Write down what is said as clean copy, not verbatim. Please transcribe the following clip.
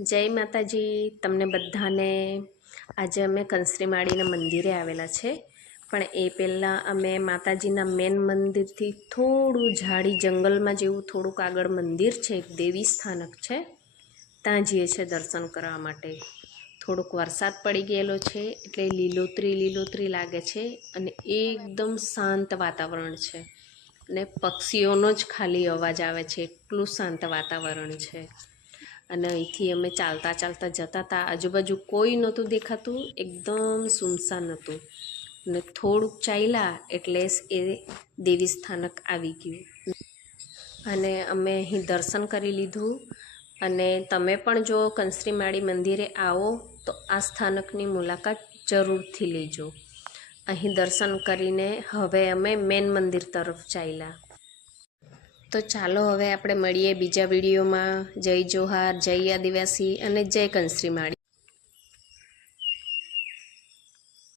જય માતાજી તમને બધાને। આજે અમે કંસરીમાળીના મંદિરે આવેલા છે, પણ એ પહેલાં અમે માતાજીના મેન મંદિરથી થોડું ઝાડી જંગલમાં જેવું થોડુંક આગળ મંદિર છે, એક દેવી સ્થાનક છે, ત્યાં જઈએ છીએ દર્શન કરવા માટે। થોડુંક વરસાદ પડી ગયેલો છે એટલે લીલોતરી લાગે છે અને એકદમ શાંત વાતાવરણ છે અને પક્ષીઓનો જ ખાલી અવાજ આવે છે, એટલું શાંત વાતાવરણ છે। અને અહીંથી અમે ચાલતા જતા હતા, આજુબાજુ કોઈ નહોતું દેખાતું, એકદમ સુમસાન હતું અને થોડુંક ચાલ્યા એટલે એ દેવી સ્થાનક આવી ગયું અને અમે અહીં દર્શન કરી લીધું। અને તમે પણ જો કંસરીમાળી મંદિરે આવો તો આ સ્થાનકની મુલાકાત જરૂરથી લેજો। અહીં દર્શન કરીને હવે અમે મેન મંદિર તરફ ચાલ્યા। તો ચાલો હવે આપણે મળીએ બીજા વિડીયોમાં। જય જોહાર, જય આદિવાસી અને જય કંસરીમાળી।